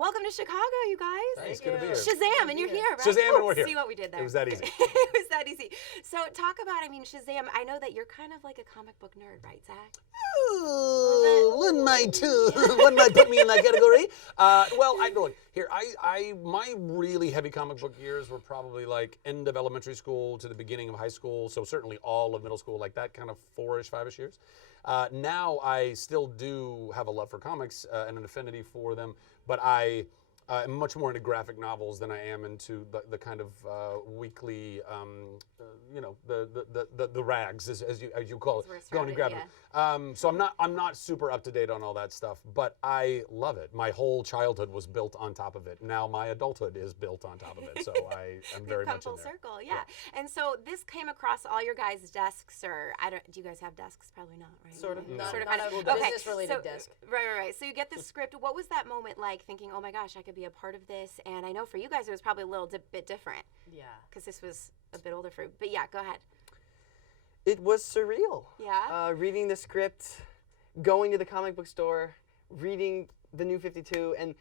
Welcome to Chicago, you guys. Thanks, good to be here. Shazam, and you're here, right? Shazam, and we're here. See what we did there. It was that easy. It was that easy. So talk about, Shazam, I know that you're kind of like a comic book nerd, right, Zach? Ooh, one might put me in that category. Well, look here. My really heavy comic book years were probably like end of elementary school to the beginning of high school. So certainly all of middle school, like that kind of 4-ish, 5-ish years. Now I still do have a love for comics and an affinity for them, but I am much more into graphic novels than I am into the kind of weekly, the rags as you call it, going to grab them. So I'm not super up to date on all that stuff, but I love it. My whole childhood was built on top of it. Now my adulthood is built on top of it. So I'm very much in there. Full circle, yeah. And so this came across all your guys' desks, or do you guys have desks? Probably not, right? Sort of. No. Sort of Not kind of business-related desk. Right. So you get this script. What was that moment like, thinking, oh my gosh, I could be a part of this? And I know for you guys it was probably a little bit different. Yeah. Because this was a bit older for you. But yeah, go ahead. It was surreal. Yeah? Reading the script, going to the comic book store, reading the New 52, and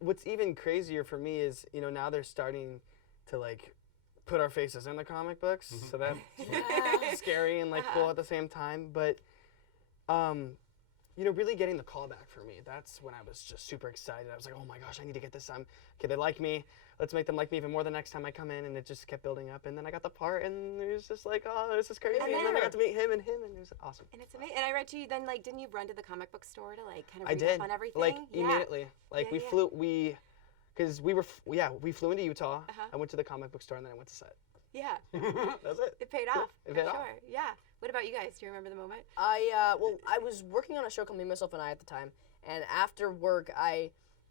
what's even crazier for me is now they're starting to like put our faces in the comic books, so that's scary and like cool at the same time. But really getting the call back for me, that's when I was just super excited. I was like, oh my gosh, I need to get this. Okay, they like me. Let's make them like me even more the next time I come in. And it just kept building up. And then I got the part, and it was just like, oh, this is crazy. And then I got to meet him, and it was awesome. And it's amazing. And I read to you then, like, didn't you run to the comic book store to like kind of read up on everything? Like immediately. Like we flew into Utah. I went to the comic book store, and then I went to set. Yeah. That's it. It paid off. It paid off. Sure. Yeah. What about you guys? Do you remember the moment? I was working on a show called Me, Myself, and I at the time, and after work,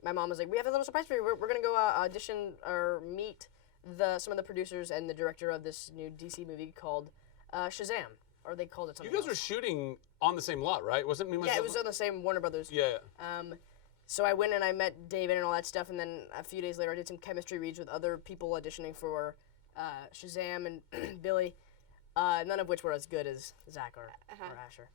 my mom was like, "We have a little surprise for you. We're gonna go audition or meet some of the producers and the director of this new DC movie called Shazam, or they called it something." You guys were shooting on the same lot, right? Wasn't Me, Myself? Yeah, it was on the same Warner Brothers. Yeah. So I went and I met David and all that stuff, and then a few days later, I did some chemistry reads with other people auditioning for Shazam and Billy. None of which were as good as Zach or Asher.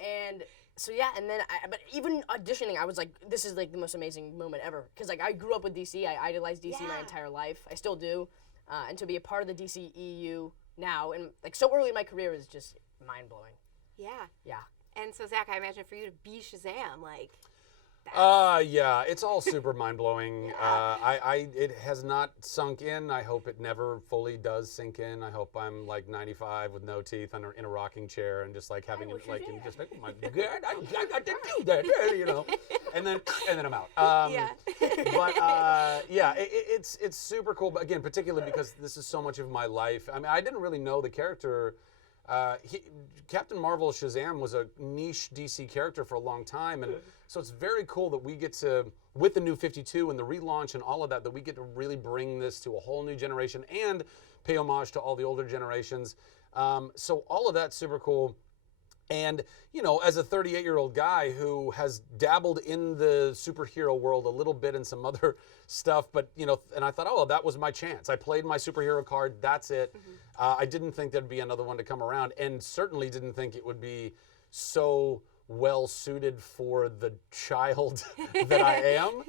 And so yeah, and then but even auditioning, I was like, this is like the most amazing moment ever, because like I grew up with DC, I idolized DC my entire life, I still do, and to be a part of the DC EU now and like so early in my career is just mind blowing. Yeah. And so Zach, I imagine for you to be Shazam, like. Yeah, it's all super mind-blowing. It has not sunk in. I hope it never fully does sink in. I hope I'm like 95 with no teeth in a rocking chair and just like having it like, and just like, oh my God, I got to do that, and then I'm out. But it's super cool. But again, particularly because this is so much of my life. I mean, I didn't really know the character. Captain Marvel Shazam was a niche DC character for a long time, and so it's very cool that we get to, with the New 52 and the relaunch and all of that, that we get to really bring this to a whole new generation and pay homage to all the older generations. So all of that's super cool. And, as a 38-year-old guy who has dabbled in the superhero world a little bit and some other stuff, but, and I thought, oh, that was my chance. I played my superhero card. That's it. I didn't think there'd be another one to come around, and certainly didn't think it would be so well suited for the child that I am.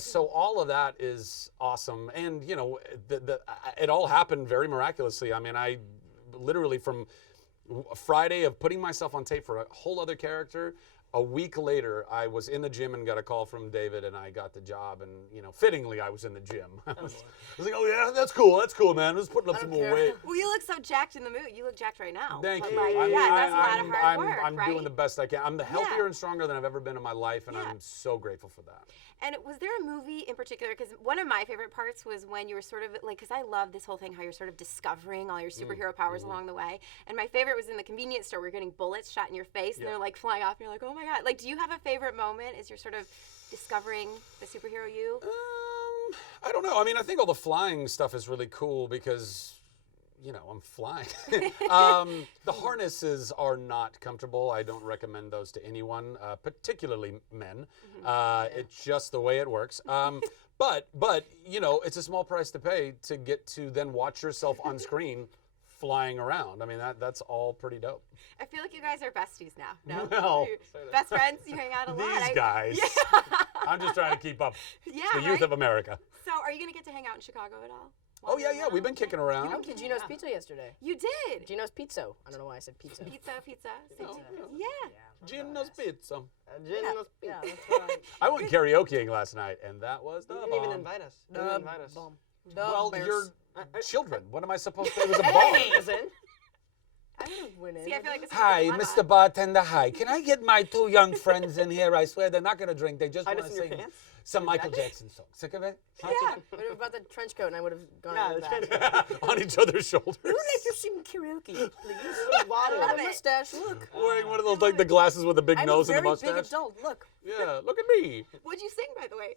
So all of that is awesome. And, it all happened very miraculously. I mean, I literally from Friday of putting myself on tape for a whole other character, a week later, I was in the gym and got a call from David, and I got the job. And fittingly, I was in the gym. I was like, "Oh yeah, that's cool, man. Just putting up some more weight." Well, you look so jacked in the mood. You look jacked right now. Thank you. Like, that's a lot of hard work, I'm right? doing the best I can. I'm healthier and stronger than I've ever been in my life, and I'm so grateful for that. And was there a movie in particular? Because one of my favorite parts was when you were sort of like, because I love this whole thing, how you're sort of discovering all your superhero powers along the way. And my favorite was in the convenience store where you're getting bullets shot in your face and they're like flying off. And you're like, oh my God. Like, do you have a favorite moment as you're sort of discovering the superhero you? I don't know. I mean, I think all the flying stuff is really cool because, I'm flying. The harnesses are not comfortable. I don't recommend those to anyone, particularly men. It's just the way it works. But it's a small price to pay to get to then watch yourself on screen flying around. I mean, that's all pretty dope. I feel like you guys are besties now. No? Well, best friends, you hang out a lot. These guys. Yeah. I'm just trying to keep up. Yeah, The youth right? of America. So, are you gonna get to hang out in Chicago at all? Oh yeah, we've been kicking around. I went to Gino's Pizza yesterday. You did. Gino's Pizza. I don't know why I said pizza. Pizza. Oh, Yeah. Gino's Pizza. Gino's Yeah, Pizza. that's right. I went karaokeing last night, and that was the You didn't even bomb. invite us. You didn't invite us. Bomb. Well, Bears. you're children. What am I supposed to? It was a bar. As in? I would have went in. See, I feel like this is Hi, a dilemma. Mr. Bartender. Hi. Can I get my 2 young friends in here? I swear they're not going to drink. They just Hide want us to in your sing pants? some Michael Jackson song. Sick of it? Yeah. Would have brought the trench coat and I would have gone Nah, in the with trench that. coat. On each other's shoulders. Who let you sing karaoke, please? I I love have a it. mustache. Look. Wearing one of those, like, the glasses with the big I'm nose a and very the big mustache. adult. Look. Yeah, look at me. What'd you sing, by the way?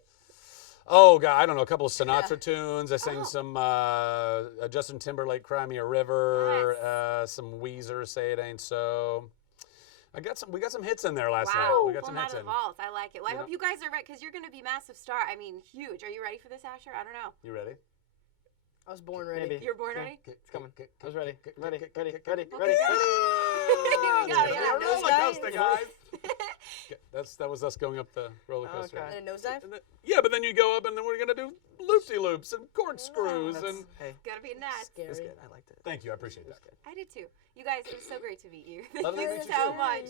Oh, God, I don't know, a couple of Sinatra Yeah. tunes. I sang Oh. some Justin Timberlake, Cry Me a River, Yes. some Weezer, Say It Ain't So. We got some hits in there last night. Wow. We got some Pulling hits out in. of the vaults. I like it. Well, I You hope know? you guys are ready because you're going to be massive star. I mean, huge. Are you ready for this, Asher? I don't know. You ready? I was born ready. Maybe. You're born Yeah. ready? It's coming. I was ready. Ready. Ready. Okay. Ready. Here Ready. we go, yeah. Roller Nosedive. coaster, guys. That was us going up the roller Oh, coaster. okay. And a nosedive? And then- yeah, but then you go up and then we're gonna do loopy-loops and corkscrews and. Hey, Gotta be nuts. Scary. it's good. I liked it. Thank you, I appreciate that. I did too. You guys, it was so great to meet you. Lovely Thank to you meet you so too. much.